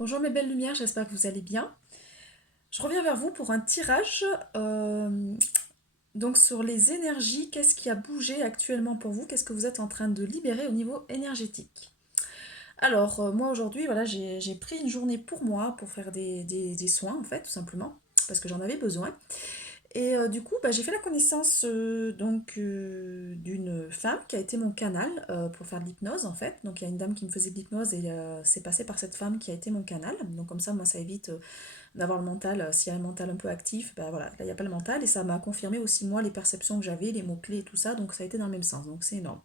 Bonjour mes belles lumières, j'espère que vous allez bien. Je reviens vers vous pour un tirage donc sur les énergies, qu'est-ce qui a bougé actuellement pour vous, qu'est-ce que vous êtes en train de libérer au niveau énergétique. Alors moi aujourd'hui, voilà, j'ai pris une journée pour moi pour faire des soins en fait, tout simplement, parce que j'en avais besoin. Et du coup, j'ai fait la connaissance d'une femme qui a été mon canal pour faire de l'hypnose en fait. Donc il y a une dame qui me faisait de l'hypnose et c'est passé par cette femme qui a été mon canal. Donc comme ça, moi, ça évite d'avoir le mental, s'il y a un mental un peu actif, ben voilà, là il n'y a pas le mental. Et ça m'a confirmé aussi moi les perceptions que j'avais, les mots-clés et tout ça. Donc ça a été dans le même sens. Donc c'est énorme.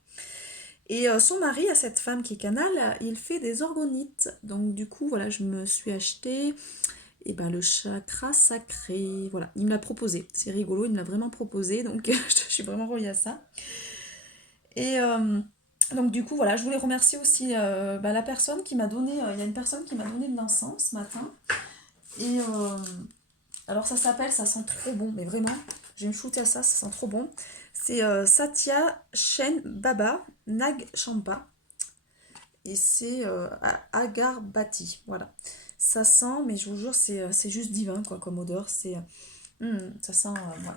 Et son mari, à cette femme qui est canal, il fait des orgonites. Donc du coup, voilà, je me suis acheté et ben, le chakra sacré, voilà, il me l'a proposé. C'est rigolo, il me l'a vraiment proposé, donc je suis vraiment reliée à ça. Et donc du coup, voilà, je voulais remercier aussi la personne qui m'a donné, il y a une personne qui m'a donné de l'encens ce matin. Et alors ça s'appelle, ça sent trop bon, mais vraiment, j'ai une shooté à ça, ça sent trop bon. C'est Satya Shen Baba Nag Champa. Et c'est Agarbati, voilà. Ça sent, mais je vous jure, c'est juste divin quoi, comme odeur. Ça sent, ouais,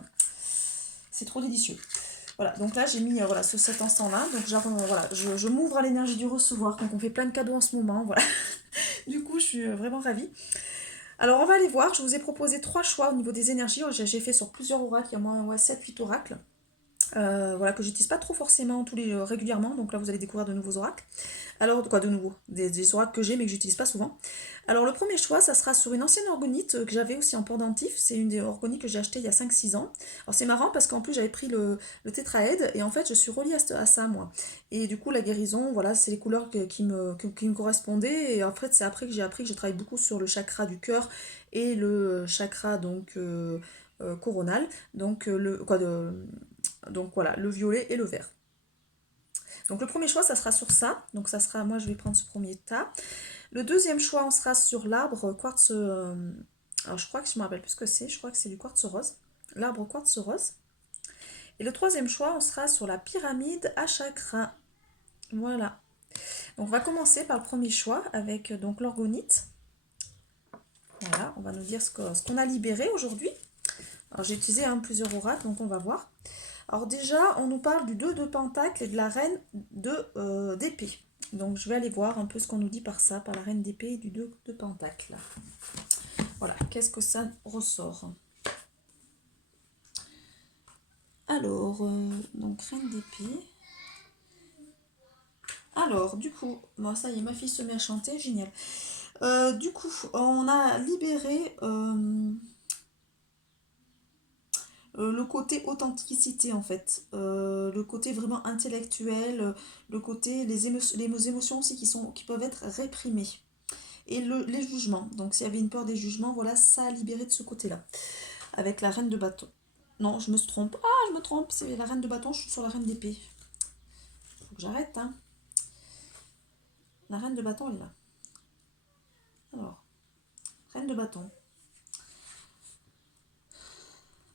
c'est trop délicieux. Voilà, donc là j'ai mis voilà, cet instant-là. Donc genre, voilà, je m'ouvre à l'énergie du recevoir. Donc on fait plein de cadeaux en ce moment. Voilà. Du coup, je suis vraiment ravie. Alors on va aller voir. Je vous ai proposé trois choix au niveau des énergies. J'ai fait sur plusieurs oracles. Il y a moins ouais, 7-8 oracles. Voilà, que j'utilise pas trop forcément régulièrement. Donc là vous allez découvrir de nouveaux oracles. Alors, quoi de nouveau? Des oracles que j'ai mais que j'utilise pas souvent. Alors, le premier choix, ça sera sur une ancienne orgonite que j'avais aussi en pendentif. C'est une des orgonites que j'ai achetées il y a 5-6 ans. Alors, c'est marrant parce qu'en plus, j'avais pris le tétraède et en fait, je suis reliée à ça, moi. Et du coup, la guérison, voilà, c'est les couleurs qui me correspondaient. Et en fait, c'est après que j'ai appris que je travaille beaucoup sur le chakra du cœur et le chakra coronal. Donc, donc voilà, le violet et le vert. Donc le premier choix, ça sera sur ça. Donc ça sera, moi je vais prendre ce premier tas. Le deuxième choix, on sera sur l'arbre quartz. Alors je crois que je me rappelle plus ce que c'est. Je crois que c'est du quartz rose. L'arbre quartz rose. Et le troisième choix, on sera sur la pyramide à chakra. Voilà. Donc on va commencer par le premier choix avec donc l'orgonite. Voilà, on va nous dire ce qu'on a libéré aujourd'hui. Alors j'ai utilisé plusieurs oracles, donc on va voir. Alors déjà, on nous parle du 2 de pentacle et de la reine d'épée. Donc je vais aller voir un peu ce qu'on nous dit par ça, par la reine d'épée et du 2 de pentacle. Voilà, qu'est-ce que ça ressort? Alors, donc reine d'épée. Alors, du coup, bon, ça y est, ma fille se met à chanter, génial. Du coup, on a libéré le côté authenticité en fait, le côté vraiment intellectuel, le côté les émotions aussi qui peuvent être réprimées. Et les jugements. Donc s'il y avait une peur des jugements, voilà, ça a libéré de ce côté-là. Avec la reine de bâton. Non, je me trompe. Ah, je me trompe, c'est la reine de bâton, je suis sur la reine d'épée. Faut que j'arrête, hein. La reine de bâton, elle est là. Alors, reine de bâton.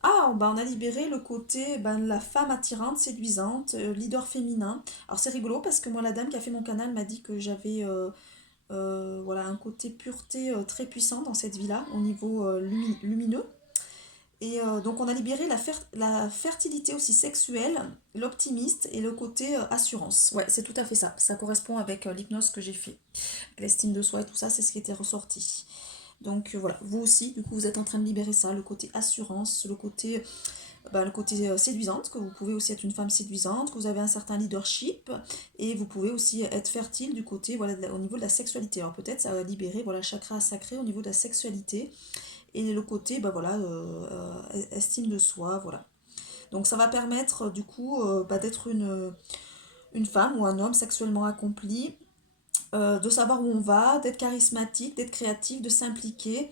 Ah, on a libéré le côté de la femme attirante, séduisante, leader féminin. Alors c'est rigolo parce que moi, la dame qui a fait mon canal m'a dit que j'avais voilà, un côté pureté très puissant dans cette vie-là, au niveau lumineux. Et donc on a libéré la fertilité aussi sexuelle, l'optimiste et le côté assurance. Ouais, c'est tout à fait ça. Ça correspond avec l'hypnose que j'ai fait. L'estime de soi et tout ça, c'est ce qui était ressorti. Donc voilà, vous aussi, du coup, vous êtes en train de libérer ça, le côté assurance, le côté séduisante, que vous pouvez aussi être une femme séduisante, que vous avez un certain leadership, et vous pouvez aussi être fertile du côté, voilà, au niveau de la sexualité. Alors peut-être ça va libérer, voilà, chakra sacré au niveau de la sexualité, et le côté, voilà, estime de soi, voilà. Donc ça va permettre du coup d'être une femme ou un homme sexuellement accompli, de savoir où on va, d'être charismatique, d'être créatif, de s'impliquer,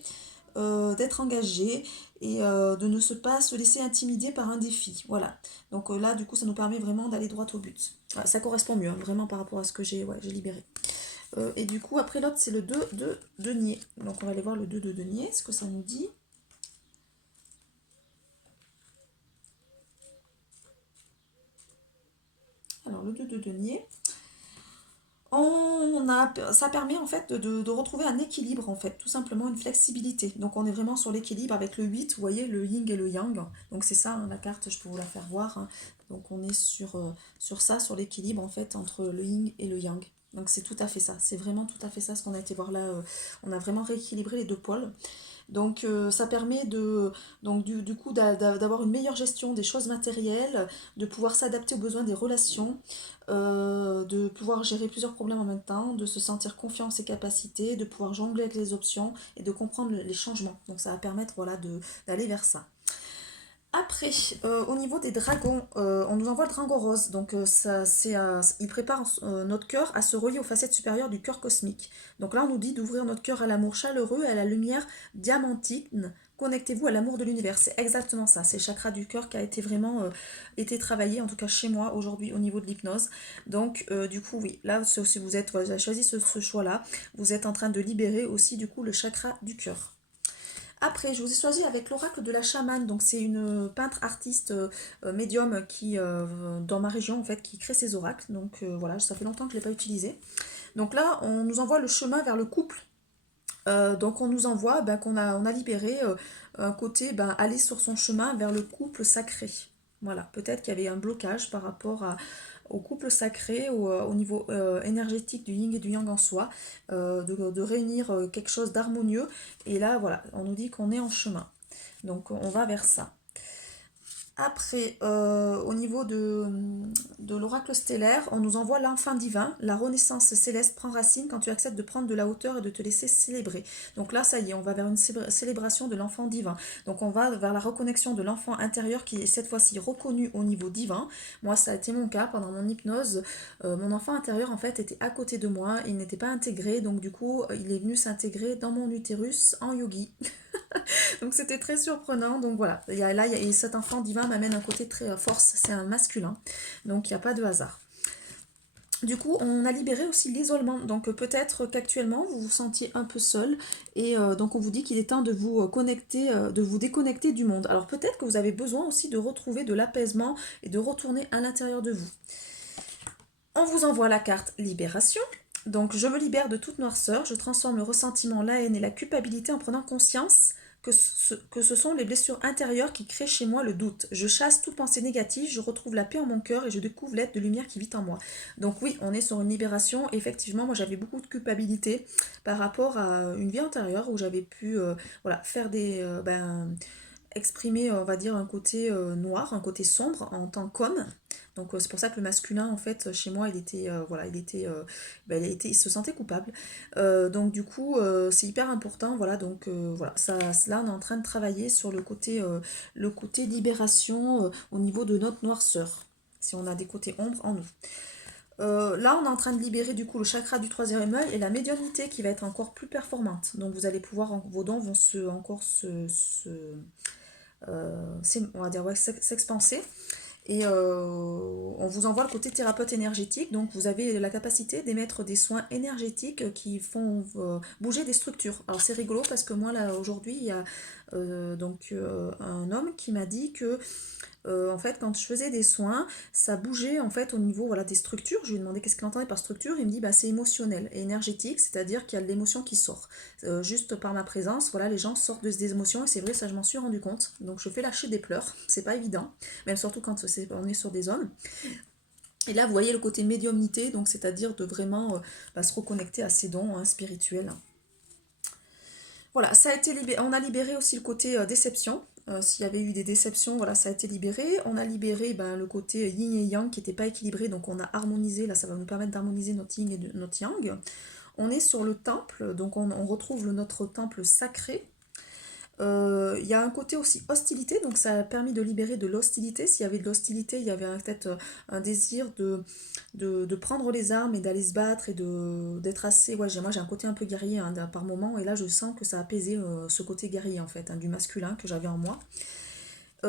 d'être engagé et de ne pas se laisser intimider par un défi. Voilà. Donc là, du coup, ça nous permet vraiment d'aller droit au but. Ouais, ça correspond mieux, hein, vraiment par rapport à ce que j'ai libéré. Et du coup, après l'autre, c'est le 2 de denier. Donc on va aller voir le 2 de denier, ce que ça nous dit. Alors le 2 de denier. Ça permet en fait de retrouver un équilibre en fait, tout simplement une flexibilité. Donc on est vraiment sur l'équilibre avec le 8, vous voyez, le yin et le yang. Donc c'est ça, hein, la carte, je peux vous la faire voir, hein. Donc on est sur ça, sur l'équilibre en fait entre le yin et le yang. Donc c'est tout à fait ça, c'est vraiment tout à fait ça ce qu'on a été voir là. On a vraiment rééquilibré les deux pôles. Donc ça permet du coup d'avoir une meilleure gestion des choses matérielles, de pouvoir s'adapter aux besoins des relations, de pouvoir gérer plusieurs problèmes en même temps, de se sentir confiant en ses capacités, de pouvoir jongler avec les options et de comprendre les changements. Donc ça va permettre voilà, d'aller vers ça. Après, au niveau des dragons, on nous envoie le dragon rose. Donc, il prépare notre cœur à se relier aux facettes supérieures du cœur cosmique. Donc là, on nous dit d'ouvrir notre cœur à l'amour chaleureux et à la lumière diamantine. Connectez-vous à l'amour de l'univers. C'est exactement ça. C'est le chakra du cœur qui a été vraiment été travaillé, en tout cas chez moi aujourd'hui au niveau de l'hypnose. Donc, du coup, oui, là, si vous avez choisi ce choix-là, vous êtes en train de libérer aussi, du coup, le chakra du cœur. Après, je vous ai choisi avec l'oracle de la chamane. Donc, c'est une peintre artiste médium qui, dans ma région, en fait, qui crée ses oracles. Donc, voilà, ça fait longtemps que je ne l'ai pas utilisé. Donc là, on nous envoie le chemin vers le couple. Donc, on nous envoie on a libéré un côté, aller sur son chemin vers le couple sacré. Voilà, peut-être qu'il y avait un blocage par rapport au couple sacré, au niveau énergétique du yin et du yang en soi, de réunir quelque chose d'harmonieux. Et là, voilà, on nous dit qu'on est en chemin. Donc on va vers ça. Après, au niveau de l'oracle stellaire, on nous envoie l'enfant divin. La renaissance céleste prend racine quand tu acceptes de prendre de la hauteur et de te laisser célébrer. Donc là, ça y est, on va vers une célébration de l'enfant divin. Donc on va vers la reconnexion de l'enfant intérieur qui est cette fois-ci reconnu au niveau divin. Moi, ça a été mon cas pendant mon hypnose. Mon enfant intérieur, en fait, était à côté de moi. Il n'était pas intégré. Donc du coup, il est venu s'intégrer dans mon utérus en yogi. Donc c'était très surprenant. Donc voilà, et cet enfant divin m'amène un côté très force, c'est un masculin. Donc il n'y a pas de hasard. Du coup, on a libéré aussi l'isolement. Donc peut-être qu'actuellement, vous vous sentiez un peu seul. Et donc on vous dit qu'il est temps de vous connecter, de vous déconnecter du monde. Alors peut-être que vous avez besoin aussi de retrouver de l'apaisement et de retourner à l'intérieur de vous. On vous envoie la carte Libération. Donc je me libère de toute noirceur, je transforme le ressentiment, la haine et la culpabilité en prenant conscience que ce sont les blessures intérieures qui créent chez moi le doute. Je chasse toute pensée négative, je retrouve la paix en mon cœur et je découvre l'être de lumière qui vit en moi. Donc oui, on est sur une libération. Effectivement, moi j'avais beaucoup de culpabilité par rapport à une vie antérieure où j'avais pu voilà, faire exprimer, on va dire, un côté noir, un côté sombre en tant qu'homme. Donc c'est pour ça que le masculin, en fait, chez moi, il était, voilà, il se sentait coupable. Donc du coup, c'est hyper important, voilà. Donc voilà, là, on est en train de travailler sur le côté libération au niveau de notre noirceur, si on a des côtés ombres en nous. Là, on est en train de libérer du coup le chakra du troisième œil et la médiumnité qui va être encore plus performante. Donc vous allez pouvoir, vos dons vont on va dire, ouais, s'expanser. Et on vous envoie le côté thérapeute énergétique. Donc vous avez la capacité d'émettre des soins énergétiques qui font bouger des structures. Alors c'est rigolo parce que moi là aujourd'hui il y a un homme qui m'a dit que en fait, quand je faisais des soins, ça bougeait en fait au niveau voilà, des structures. Je lui ai demandé qu'est-ce qu'il entendait par structure. Il me dit bah, c'est émotionnel et énergétique, c'est-à-dire qu'il y a de l'émotion qui sort. Juste par ma présence, voilà, les gens sortent des émotions et c'est vrai, ça je m'en suis rendu compte. Donc je fais lâcher des pleurs, c'est pas évident, même surtout quand on est sur des hommes. Et là, vous voyez le côté médiumnité, donc c'est-à-dire de vraiment se reconnecter à ses dons spirituels. Voilà, ça a été on a libéré aussi le côté déception. S'il y avait eu des déceptions, voilà, ça a été libéré. On a libéré le côté yin et yang qui n'était pas équilibré, donc on a harmonisé. Là, ça va nous permettre d'harmoniser notre yin et notre yang. On est sur le temple, donc on retrouve notre temple sacré. Il y a un côté aussi hostilité, donc ça a permis de libérer de l'hostilité. S'il y avait de l'hostilité, il y avait peut-être un désir de prendre les armes et d'aller se battre et d'être assez... Ouais, moi j'ai un côté un peu guerrier par moment, et là je sens que ça a apaisé ce côté guerrier en fait, du masculin que j'avais en moi.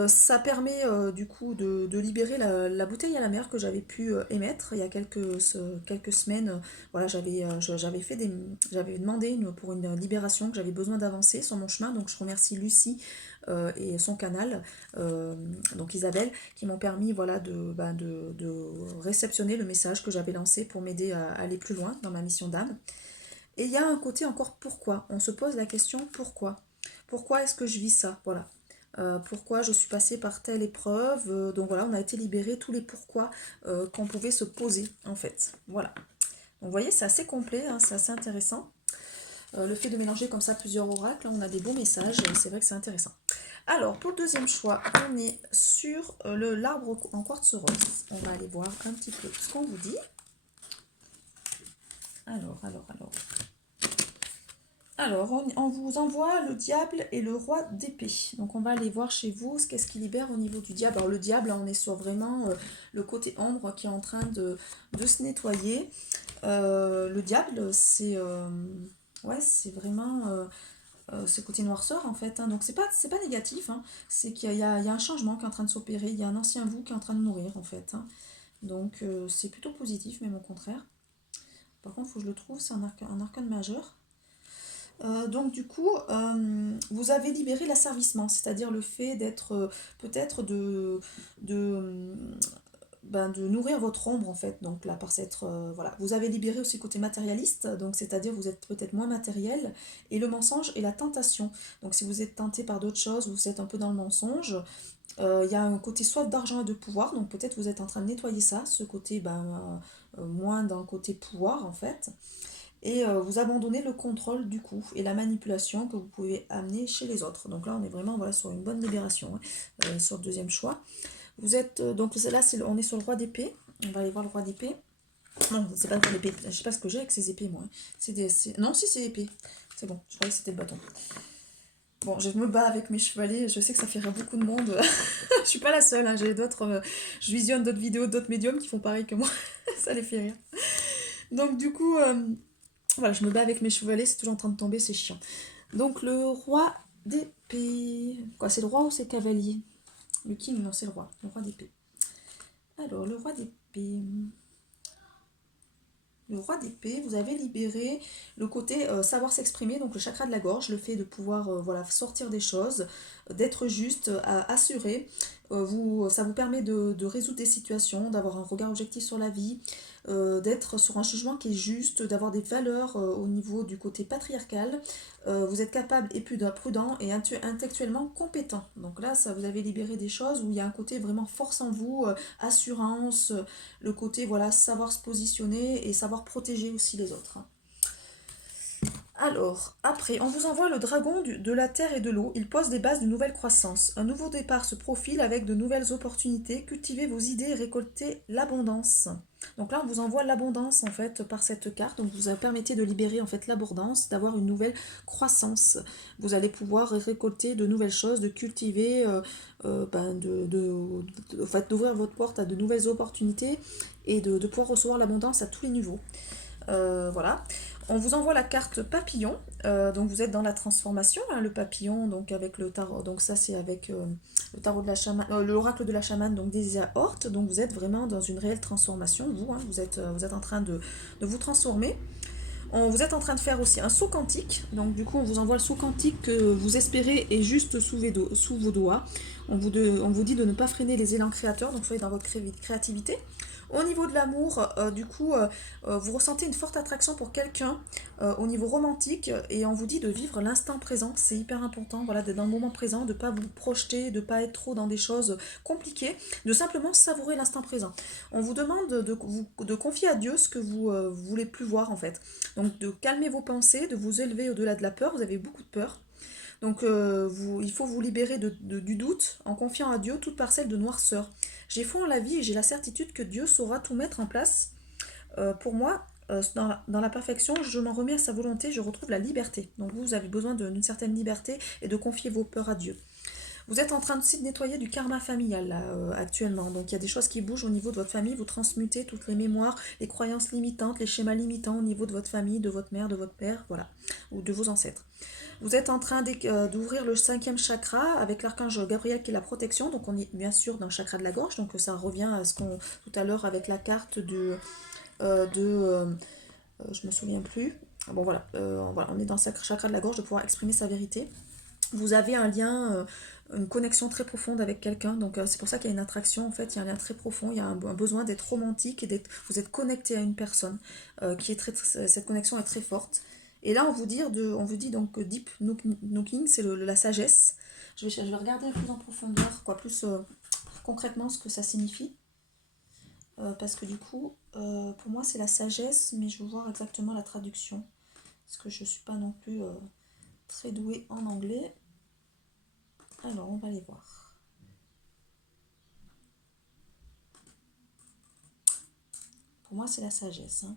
Ça permet du coup de libérer la bouteille à la mer que j'avais pu émettre il y a quelques semaines. Voilà, j'avais demandé pour une libération que j'avais besoin d'avancer sur mon chemin. Donc je remercie Lucie et son canal, euh, donc Isabelle, qui m'ont permis voilà, de réceptionner le message que j'avais lancé pour m'aider à aller plus loin dans ma mission d'âme. Et il y a un côté encore pourquoi. On se pose la question pourquoi. Pourquoi est-ce que je vis ça? Voilà. Pourquoi je suis passée par telle épreuve. Donc voilà, on a été libérés tous les pourquoi qu'on pouvait se poser en fait. Voilà. Donc vous voyez, c'est assez complet, hein, c'est assez intéressant. Le fait de mélanger comme ça plusieurs oracles, on a des beaux messages, c'est vrai que c'est intéressant. Alors, pour le deuxième choix, on est sur l'arbre en quartz rose. On va aller voir un petit peu ce qu'on vous dit. Alors. Alors, on vous envoie le diable et le roi d'épée. Donc, on va aller voir chez vous qu'est-ce qui libère au niveau du diable. Alors, le diable, on est sur vraiment le côté ombre qui est en train de se nettoyer. Le diable, ouais, c'est vraiment ce côté noirceur en fait. Hein. Donc, c'est pas négatif. Hein. C'est qu'il y a un changement qui est en train de s'opérer. Il y a un ancien vous qui est en train de mourir en fait. Hein. Donc, c'est plutôt positif, même au contraire. Par contre, il faut que je le trouve, c'est un arcane majeur. Donc du coup, vous avez libéré l'asservissement, c'est-à-dire le fait d'être peut-être de, de nourrir votre ombre en fait. Donc là, par cette voilà, vous avez libéré aussi le côté matérialiste, donc c'est-à-dire vous êtes peut-être moins matériel, et le mensonge et la tentation. Donc si vous êtes tenté par d'autres choses, vous êtes un peu dans le mensonge. Il y a un côté soif d'argent et de pouvoir, donc peut-être vous êtes en train de nettoyer ça, ce côté moins dans le côté pouvoir en fait et vous abandonnez le contrôle du coup et la manipulation que vous pouvez amener chez les autres. Donc là, on est vraiment voilà, sur une bonne libération, hein, sur le deuxième choix. Vous êtes, donc là, on est sur le roi d'épée. On va aller voir le roi d'épée. Non, c'est pas le roi d'épée. Je sais pas ce que j'ai avec ces épées, moi. Hein. Non, si, c'est l'épée. C'est bon, je croyais que c'était le bâton. Bon, je me bats avec mes chevalets, je sais que ça fait rire beaucoup de monde. Je suis pas la seule, hein. J'ai d'autres. Je visionne d'autres vidéos d'autres médiums qui font pareil que moi. Ça les fait rire. Donc, du coup, voilà, je me bats avec mes chevalets, c'est toujours en train de tomber, c'est chiant. Donc le roi d'épée. Quoi, c'est le roi ou c'est le cavalier? Le king, non, c'est le roi. Le roi d'épée. Alors, le roi d'épée. Le roi d'épée, vous avez libéré le côté savoir s'exprimer, donc le chakra de la gorge, le fait de pouvoir voilà, sortir des choses, d'être juste, assuré. Ça vous permet de résoudre des situations, d'avoir un regard objectif sur la vie, d'être sur un jugement qui est juste, d'avoir des valeurs au niveau du côté patriarcal. Vous êtes capable et prudent et intellectuellement compétent. Donc là, ça vous avez libéré des choses où il y a un côté vraiment force en vous, assurance, le côté voilà savoir se positionner et savoir protéger aussi les autres. Alors, après, on vous envoie le dragon de la terre et de l'eau. Il pose des bases d'une nouvelle croissance. Un nouveau départ se profile avec de nouvelles opportunités. Cultivez vos idées et récoltez l'abondance. Donc là, on vous envoie l'abondance en fait par cette carte. Donc vous permettez de libérer en fait l'abondance, d'avoir une nouvelle croissance. Vous allez pouvoir récolter de nouvelles choses, de cultiver, en fait, d'ouvrir votre porte à de nouvelles opportunités et de pouvoir recevoir l'abondance à tous les niveaux. Voilà. On vous envoie la carte papillon, donc vous êtes dans la transformation, hein, le papillon, donc avec le tarot, donc ça c'est avec le tarot de la chamane, l'oracle de la chamane, donc des Hort, donc vous êtes vraiment dans une réelle transformation, vous, hein, vous êtes en train de vous transformer. Vous êtes en train de faire aussi un saut quantique, donc du coup on vous envoie le saut quantique que vous espérez est juste sous vos doigts. On vous dit de ne pas freiner les élans créateurs, donc soyez dans votre créativité. Au niveau de l'amour, du coup, vous ressentez une forte attraction pour quelqu'un au niveau romantique et on vous dit de vivre l'instant présent. C'est hyper important, voilà, d'être dans le moment présent, de ne pas vous projeter, de ne pas être trop dans des choses compliquées, de simplement savourer l'instant présent. On vous demande de confier à Dieu ce que vous voulez plus voir en fait. Donc de calmer vos pensées, de vous élever au-delà de la peur. Vous avez beaucoup de peur. Donc il faut vous libérer du doute en confiant à Dieu toute parcelle de noirceur. J'ai foi en la vie et j'ai la certitude que Dieu saura tout mettre en place. Pour moi, dans la perfection, je m'en remets à sa volonté, je retrouve la liberté. Donc vous avez besoin d'une certaine liberté et de confier vos peurs à Dieu. Vous êtes en train aussi de nettoyer du karma familial là, actuellement. Donc il y a des choses qui bougent au niveau de votre famille. Vous transmutez toutes les mémoires, les croyances limitantes, les schémas limitants au niveau de votre famille, de votre mère, de votre père, voilà, ou de vos ancêtres. Vous êtes en train d'ouvrir le cinquième chakra avec l'archange Gabriel qui est la protection. Donc on est bien sûr dans le chakra de la gorge. Donc ça revient à ce qu'on tout à l'heure avec la carte je me souviens plus. Bon voilà, on est dans le chakra de la gorge de pouvoir exprimer sa vérité. Vous avez un lien, une connexion très profonde avec quelqu'un, donc c'est pour ça qu'il y a une attraction, en fait, il y a un lien très profond, il y a un besoin d'être romantique et vous êtes connecté à une personne, cette connexion est très forte. Et là, on vous dit donc que Deep Knowing, c'est la sagesse. Je vais regarder plus en profondeur, quoi, plus concrètement ce que ça signifie, parce que du coup, pour moi, c'est la sagesse, mais je veux voir exactement la traduction, parce que je ne suis pas non plus très douée en anglais. Alors, on va les voir. Pour moi, c'est la sagesse. Hein.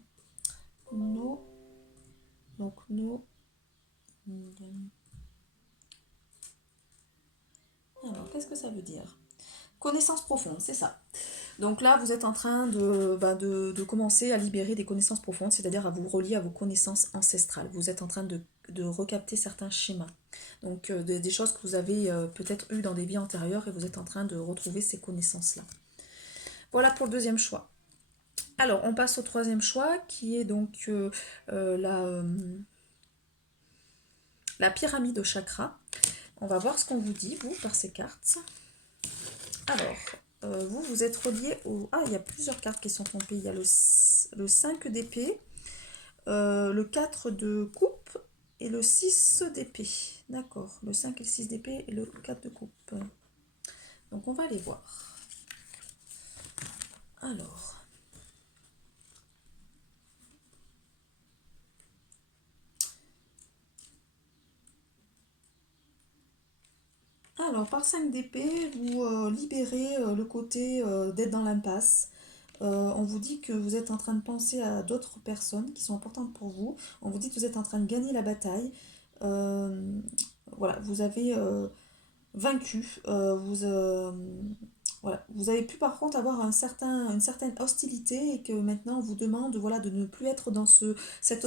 No. Donc, no. Alors, qu'est-ce que ça veut dire? Connaissance profonde, c'est ça. Donc là, vous êtes en train de commencer à libérer des connaissances profondes, c'est-à-dire à vous relier à vos connaissances ancestrales. Vous êtes en train de recapter certains schémas. Donc, des choses que vous avez peut-être eues dans des vies antérieures et vous êtes en train de retrouver ces connaissances-là. Voilà pour le deuxième choix. Alors, on passe au troisième choix qui est donc la pyramide au chakra. On va voir ce qu'on vous dit, vous, par ces cartes. Alors, vous êtes relié au... Ah, il y a plusieurs cartes qui sont tombées. Il y a le 5 d'épée, le 4 de coupe et le 6 d'épée. D'accord, le 5 et le 6 d'épée et le 4 de coupe. Donc, on va aller voir. Alors... Alors, par 5 d'épée, vous libérez le côté d'être dans l'impasse. On vous dit que vous êtes en train de penser à d'autres personnes qui sont importantes pour vous. On vous dit que vous êtes en train de gagner la bataille. Euh, voilà, vous avez vaincu. Voilà. Vous avez pu par contre avoir une certaine hostilité et que maintenant on vous demande voilà, de ne plus être dans cette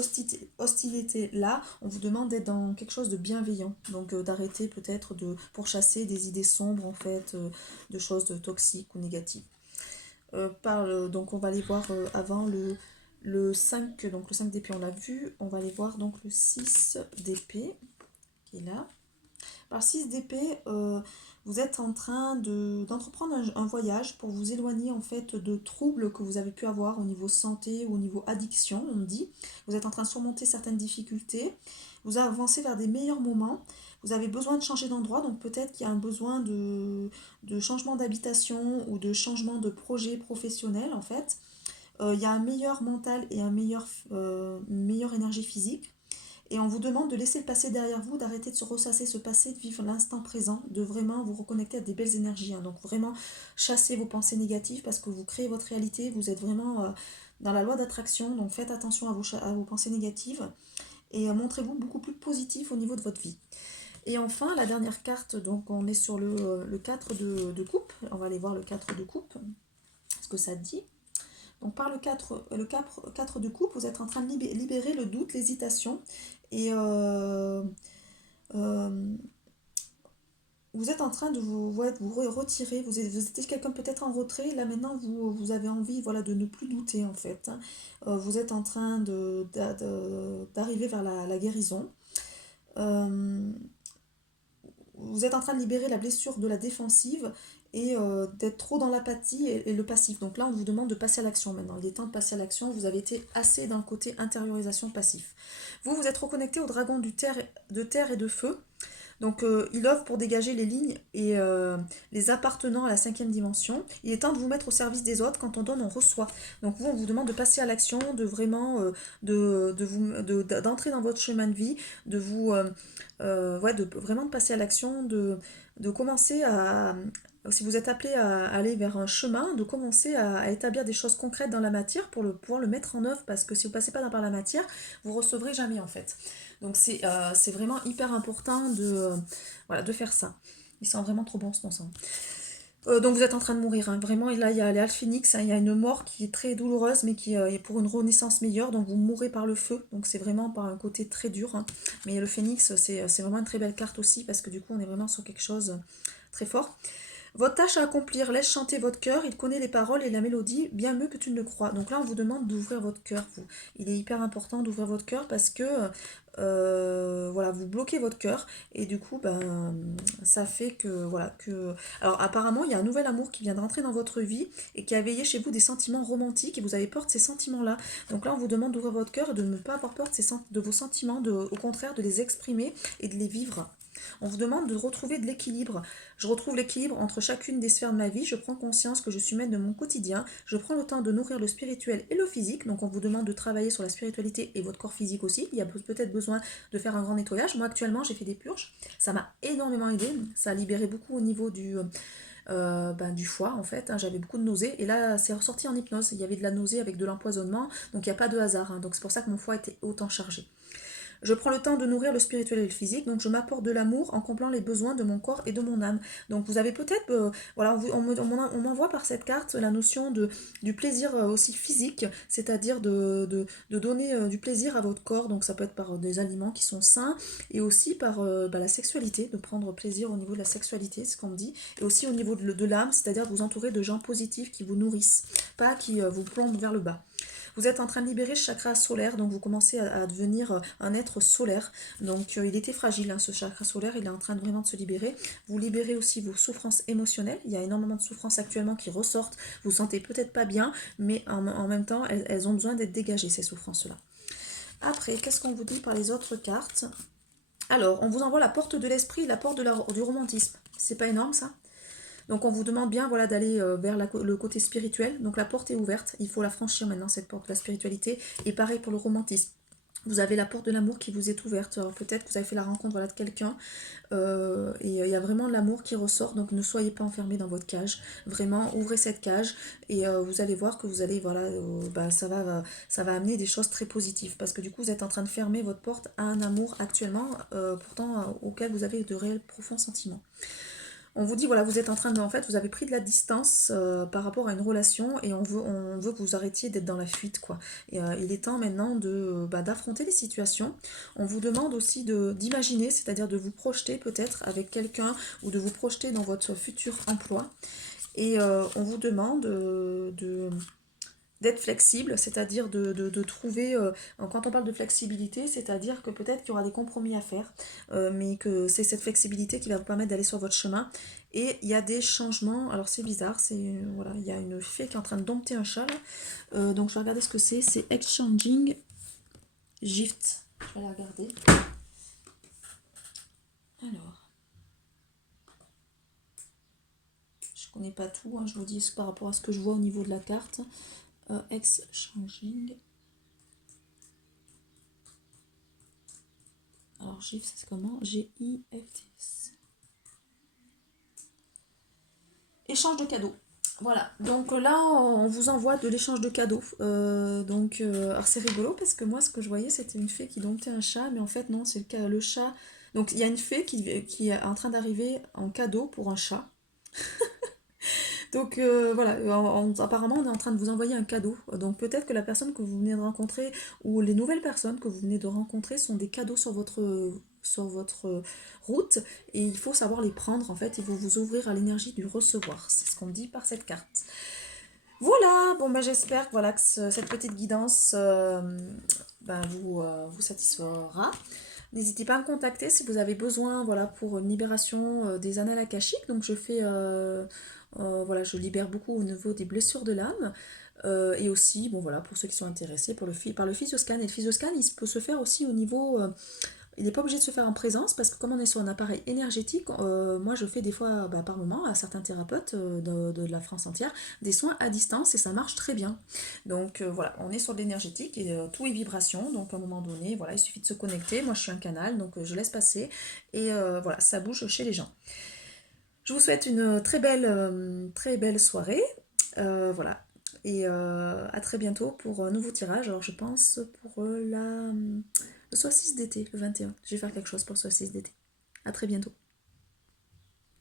hostilité-là. On vous demande d'être dans quelque chose de bienveillant. Donc d'arrêter peut-être de pourchasser des idées sombres en fait, de choses toxiques ou négatives. Donc on va aller voir avant le 5, donc le 5 d'épée on l'a vu, on va aller voir donc le 6 d'épée qui est là. Par 6 d'épée, vous êtes en train d'entreprendre un voyage pour vous éloigner en fait de troubles que vous avez pu avoir au niveau santé ou au niveau addiction, on dit. Vous êtes en train de surmonter certaines difficultés, vous avancez vers des meilleurs moments, vous avez besoin de changer d'endroit, donc peut-être qu'il y a un besoin de changement d'habitation ou de changement de projet professionnel en fait. Il y a un meilleur mental et une meilleure énergie physique. Et on vous demande de laisser le passé derrière vous, d'arrêter de se ressasser ce passé, de vivre l'instant présent, de vraiment vous reconnecter à des belles énergies. Hein. Donc vraiment chasser vos pensées négatives parce que vous créez votre réalité, vous êtes vraiment dans la loi d'attraction, donc faites attention à vos pensées négatives et montrez-vous beaucoup plus positif au niveau de votre vie. Et enfin, la dernière carte, donc on est sur le 4 de coupe, on va aller voir le 4 de coupe, ce que ça dit. Donc par le 4 de coupe, vous êtes en train de libérer le doute, l'hésitation. Et euh, vous êtes en train de vous retirer. Vous étiez quelqu'un peut-être en retrait. Là maintenant, vous avez envie voilà, de ne plus douter en fait. Vous êtes en train d'arriver vers la guérison. Euh, vous êtes en train de libérer la blessure de la défensive et d'être trop dans l'apathie et le passif. Donc là, on vous demande de passer à l'action maintenant. Il est temps de passer à l'action. Vous avez été assez dans le côté intériorisation passif. Vous êtes reconnecté au dragon de terre et de feu. Donc il œuvre pour dégager les lignes et les appartenant à la cinquième dimension. Il est temps de vous mettre au service des autres. Quand on donne, on reçoit. Donc vous, on vous demande de passer à l'action, de vraiment d'entrer dans votre chemin de vie, de vraiment de passer à l'action, de commencer à si vous êtes appelé à aller vers un chemin, de commencer à établir des choses concrètes dans la matière pour pouvoir le mettre en œuvre, parce que si vous ne passez pas par la matière, vous ne recevrez jamais en fait. Donc c'est vraiment hyper important voilà, de faire ça. Il sent vraiment trop bon, ce non-sang. Donc vous êtes en train de mourir, hein. Vraiment, et là il y a les Phoenix, hein. Il y a une mort qui est très douloureuse, mais qui est pour une renaissance meilleure, donc vous mourrez par le feu, donc c'est vraiment par un côté très dur, hein. Mais le Phoenix, c'est vraiment une très belle carte aussi, parce que du coup on est vraiment sur quelque chose très fort. Votre tâche à accomplir, laisse chanter votre cœur, il connaît les paroles et la mélodie bien mieux que tu ne le crois. Donc là, on vous demande d'ouvrir votre cœur, vous. Il est hyper important d'ouvrir votre cœur parce que voilà, vous bloquez votre cœur et du coup, ben, ça fait que, voilà, que... Alors apparemment, il y a un nouvel amour qui vient de rentrer dans votre vie et qui a veillé chez vous des sentiments romantiques et vous avez peur de ces sentiments-là. Donc là, on vous demande d'ouvrir votre cœur et de ne pas avoir peur de vos sentiments, au contraire, de les exprimer et de les vivre. On vous demande de retrouver de l'équilibre. Je retrouve l'équilibre entre chacune des sphères de ma vie, je prends conscience que je suis maître de mon quotidien, je prends le temps de nourrir le spirituel et le physique, donc on vous demande de travailler sur la spiritualité et votre corps physique aussi, il y a peut-être besoin de faire un grand nettoyage. Moi actuellement j'ai fait des purges, ça m'a énormément aidé, ça a libéré beaucoup au niveau du foie en fait, hein. J'avais beaucoup de nausées et là c'est ressorti en hypnose, il y avait de la nausée avec de l'empoisonnement, donc il n'y a pas de hasard, hein. Donc c'est pour ça que mon foie était autant chargé. Je prends le temps de nourrir le spirituel et le physique, donc je m'apporte de l'amour en comblant les besoins de mon corps et de mon âme. Donc vous avez peut-être, voilà, on m'envoie par cette carte la notion du plaisir aussi physique, c'est-à-dire de donner du plaisir à votre corps, donc ça peut être par des aliments qui sont sains, et aussi par la sexualité, de prendre plaisir au niveau de la sexualité, ce qu'on me dit, et aussi au niveau de l'âme, c'est-à-dire de vous entourer de gens positifs qui vous nourrissent, pas qui vous plombent vers le bas. Vous êtes en train de libérer ce chakra solaire, donc vous commencez à devenir un être solaire. Donc il était fragile, hein, ce chakra solaire, il est en train de vraiment de se libérer. Vous libérez aussi vos souffrances émotionnelles. Il y a énormément de souffrances actuellement qui ressortent. Vous ne sentez peut-être pas bien, mais en même temps, elles ont besoin d'être dégagées, ces souffrances-là. Après, qu'est-ce qu'on vous dit par les autres cartes? Alors, on vous envoie la porte de l'esprit, la porte du romantisme. C'est pas énorme, ça? Donc on vous demande bien, voilà, d'aller vers le côté spirituel. Donc la porte est ouverte, il faut la franchir maintenant, cette porte de la spiritualité. Et pareil pour le romantisme. Vous avez la porte de l'amour qui vous est ouverte. Alors peut-être que vous avez fait la rencontre, voilà, de quelqu'un. Et il y a vraiment de l'amour qui ressort. Donc ne soyez pas enfermés dans votre cage. Vraiment, ouvrez cette cage. Et vous allez voir que vous allez, voilà, ça va amener des choses très positives. Parce que du coup, vous êtes en train de fermer votre porte à un amour actuellement, pourtant auquel vous avez de réels profonds sentiments. On vous dit, voilà, vous êtes en train de, en fait, vous avez pris de la distance par rapport à une relation et on veut que vous arrêtiez d'être dans la fuite, quoi. Et il est temps maintenant d'affronter les situations. On vous demande aussi d'imaginer, c'est-à-dire de vous projeter peut-être avec quelqu'un ou de vous projeter dans votre futur emploi. Et on vous demande d'être flexible, c'est-à-dire de trouver, quand on parle de flexibilité, c'est-à-dire que peut-être qu'il y aura des compromis à faire, mais que c'est cette flexibilité qui va vous permettre d'aller sur votre chemin. Et il y a des changements, alors c'est bizarre, voilà, il y a une fée qui est en train de dompter un chat, là. Donc je vais regarder ce que c'est Exchanging Gift. Je vais aller regarder. Alors, je connais pas tout, hein, je vous dis par rapport à ce que je vois au niveau de la carte. Exchanging. Alors, GIFT, c'est comment? G-I-F-T-S. Échange de cadeaux. Voilà, donc là on vous envoie de l'échange de cadeaux. Alors c'est rigolo parce que moi ce que je voyais c'était une fée qui domptait un chat, mais en fait non, c'est le chat. Donc il y a une fée qui est en train d'arriver en cadeau pour un chat. Donc voilà, apparemment on est en train de vous envoyer un cadeau. Donc peut-être que la personne que vous venez de rencontrer ou les nouvelles personnes que vous venez de rencontrer sont des cadeaux sur votre route et il faut savoir les prendre en fait, il faut vous ouvrir à l'énergie du recevoir. C'est ce qu'on dit par cette carte. Voilà, bon ben j'espère que, voilà, que cette petite guidance vous satisfera. N'hésitez pas à me contacter si vous avez besoin, voilà, pour une libération des annales akashiques. Donc je fais, voilà, je libère beaucoup au niveau des blessures de l'âme. Et aussi, bon voilà, pour ceux qui sont intéressés, par le physioscan. Et le physioscan, il peut se faire aussi au niveau, il n'est pas obligé de se faire en présence parce que comme on est sur un appareil énergétique, moi je fais des fois par moment à certains thérapeutes de la France entière des soins à distance et ça marche très bien. Donc voilà, on est sur de l'énergétique et tout est vibration. Donc à un moment donné, voilà, il suffit de se connecter. Moi je suis un canal, donc je laisse passer et voilà, ça bouge chez les gens. Je vous souhaite une très belle soirée. Voilà. Et à très bientôt pour un nouveau tirage. Alors je pense pour le solstice d'été, le 21. Je vais faire quelque chose pour le solstice d'été. À très bientôt.